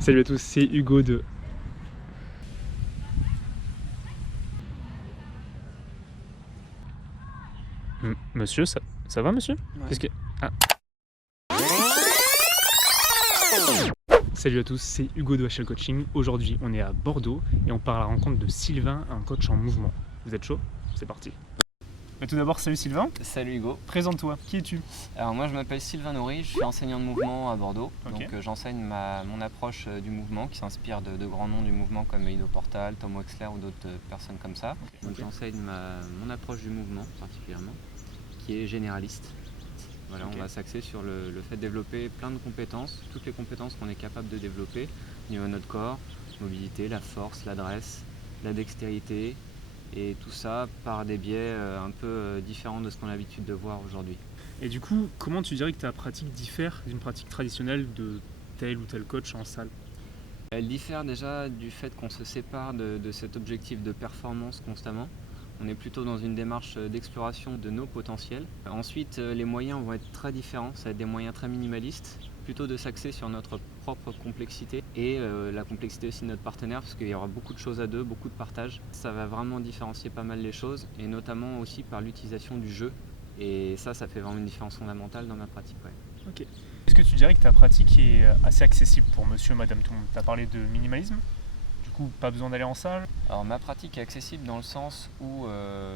Salut à tous, c'est Hugo de... Monsieur, ça va monsieur? Ouais. Qu'est-ce que... Ah. Salut à tous, c'est Hugo de HL Coaching. Aujourd'hui, on est à Bordeaux et on part à la rencontre de Sylvain, un coach en mouvement. Vous êtes chaud? C'est parti. Tout d'abord, salut Sylvain. Salut Hugo. Présente-toi, qui es-tu? Alors moi je m'appelle Sylvain Nourry, je suis enseignant de mouvement à Bordeaux. Ok. Donc j'enseigne mon approche du mouvement qui s'inspire de grands noms du mouvement comme Ido Portal, Tom Wexler ou d'autres personnes comme ça. Donc j'enseigne mon approche du mouvement particulièrement, qui est généraliste. Voilà, Ok. on va s'axer sur le fait de développer plein de compétences, toutes les compétences qu'on est capable de développer au niveau de notre corps, mobilité, la force, l'adresse, la dextérité, et tout ça par des biais un peu différents de ce qu'on a l'habitude de voir aujourd'hui. Et du coup, comment tu dirais que ta pratique diffère d'une pratique traditionnelle de tel ou tel coach en salle? Elle diffère déjà du fait qu'on se sépare de cet objectif de performance constamment. On est plutôt dans une démarche d'exploration de nos potentiels. Ensuite, les moyens vont être très différents, ça va être des moyens très minimalistes, plutôt de s'axer sur notre propre complexité et la complexité aussi de notre partenaire, parce qu'il y aura beaucoup de choses à deux, beaucoup de partage. Ça va vraiment différencier pas mal les choses, et notamment aussi par l'utilisation du jeu. Et ça fait vraiment une différence fondamentale dans ma pratique. Ouais. Ok. Est-ce que tu dirais que ta pratique est assez accessible pour monsieur, madame, tout le monde? Tu as parlé de minimalisme, du coup pas besoin d'aller en salle? Alors ma pratique est accessible dans le sens où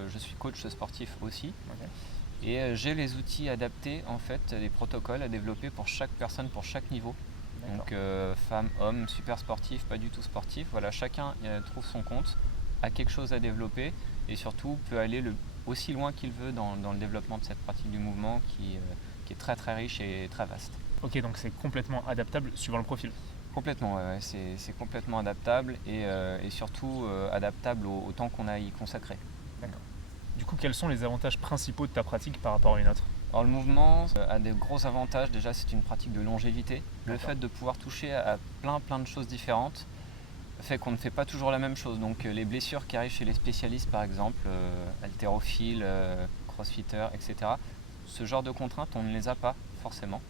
je suis coach sportif aussi. Ok. Et j'ai les outils adaptés, en fait, les protocoles à développer pour chaque personne, pour chaque niveau. Donc femme, homme, super sportif, pas du tout sportif. Voilà, chacun trouve son compte, a quelque chose à développer et surtout peut aller aussi loin qu'il veut dans le développement de cette pratique du mouvement qui est très très riche et très vaste. Ok, donc c'est complètement adaptable suivant le profil. Complètement, ouais, c'est complètement adaptable et surtout adaptable au temps qu'on a à y consacrer. D'accord. Du coup, quels sont les avantages principaux de ta pratique par rapport à une autre? Alors le mouvement a des gros avantages. Déjà, c'est une pratique de longévité. Le fait de pouvoir toucher à plein de choses différentes fait qu'on ne fait pas toujours la même chose. Donc les blessures qui arrivent chez les spécialistes, par exemple, haltérophiles, crossfitters, etc., ce genre de contraintes, on ne les a pas forcément.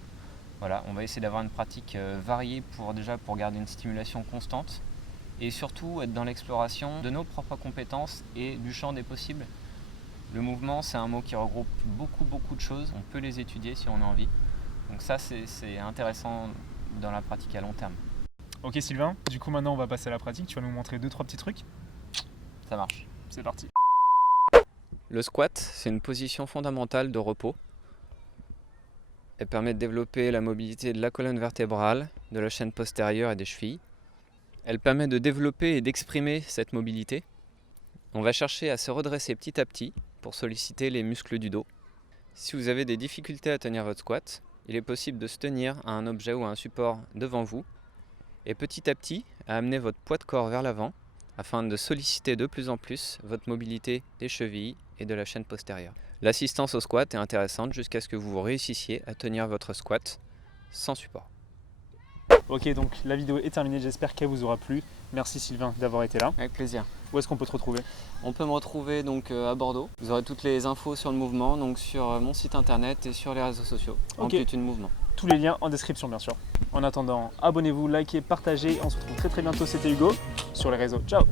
Voilà, on va essayer d'avoir une pratique variée pour garder une stimulation constante et surtout être dans l'exploration de nos propres compétences et du champ des possibles. Le mouvement, c'est un mot qui regroupe beaucoup de choses. On peut les étudier si on a envie. Donc ça, c'est intéressant dans la pratique à long terme. Ok Sylvain, du coup maintenant on va passer à la pratique. Tu vas nous montrer 2-3 petits trucs. Ça marche. C'est parti. Le squat, c'est une position fondamentale de repos. Elle permet de développer la mobilité de la colonne vertébrale, de la chaîne postérieure et des chevilles. Elle permet de développer et d'exprimer cette mobilité. On va chercher à se redresser petit à petit pour solliciter les muscles du dos. Si vous avez des difficultés à tenir votre squat, il est possible de se tenir à un objet ou à un support devant vous et petit à petit à amener votre poids de corps vers l'avant afin de solliciter de plus en plus votre mobilité des chevilles et de la chaîne postérieure. L'assistance au squat est intéressante jusqu'à ce que vous réussissiez à tenir votre squat sans support. Ok, donc la vidéo est terminée, j'espère qu'elle vous aura plu. Merci Sylvain d'avoir été là. Avec plaisir. Où est-ce qu'on peut te retrouver? On peut me retrouver donc à Bordeaux. Vous aurez toutes les infos sur le mouvement, donc sur mon site internet et sur les réseaux sociaux. Ok. Amplitude Mouvement. Tous les liens en description bien sûr. En attendant, abonnez-vous, likez, partagez. On se retrouve très bientôt, c'était Hugo sur les réseaux. Ciao!